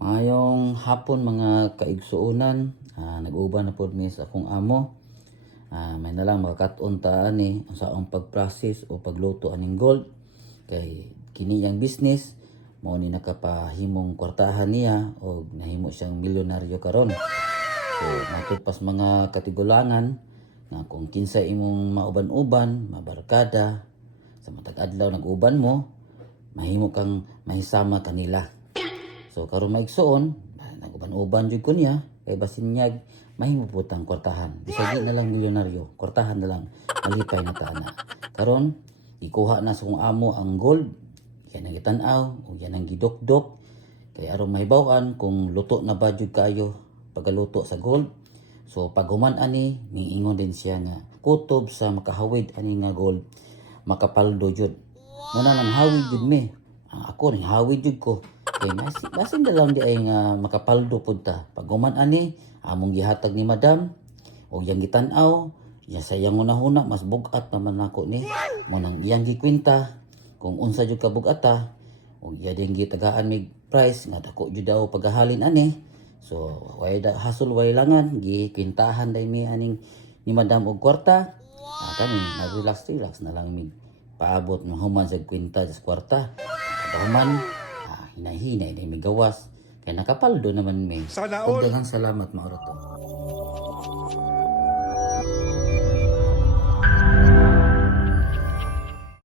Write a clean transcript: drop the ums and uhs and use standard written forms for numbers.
Mayong hapon mga kaigsuunan, nag-uban na pod mi sa akong amo. May nalang makakat-on ta ani sa akong pag-process o pagluto aning gold. Kay kini yang business mao ni nakapahimong kwartahan niya o nahimo siyang milyonaryo karon. So matod pas mga katigulangan nga kung kinsa imong mauban-uban, mabarkada sa matag adlaw nag-uban mo, mahimo kang mahisama kanila. So karon maigsoon, naguban-uban jud ko niya kay basin niya mahimo putang kwartahan. Bisag di na lang milyonaryo, kwartahan na lang malipay na taana. Karon ikuha na sa kong amo ang gold, yan ang gitan-aw o yan ang gidokdok kay aron mahibaw-an kung luto na ba jud kayo pagaluto sa gold. So pag human ani miingon din siya nga kutob sa makahawid ani nga gold makapaldo jud. Muna nang hawid jud mi. Ako ning hawid jud ko. Kay basin na lang di ay nga makapaldo pud ta. Pag human ani among gihatag ni madam o yang gitan-aw, ya sayang una-huna mas bugat naman nako ni. Mo nang iyang gikwenta kung unsa jud ka bugata o iya din gitagaan mig price nga dako jud daw pagahalin ani. So way da hasol way langan gikwintahan day mi aning ni madam og kwarta. Kami na-relax na lang mig paabot ng human sa kwinta sa kwarta. Pagkahuman, hinahinay na may gawas. Kaya nakapaldo naman may. Sana Ug all. daghang salamat maorato.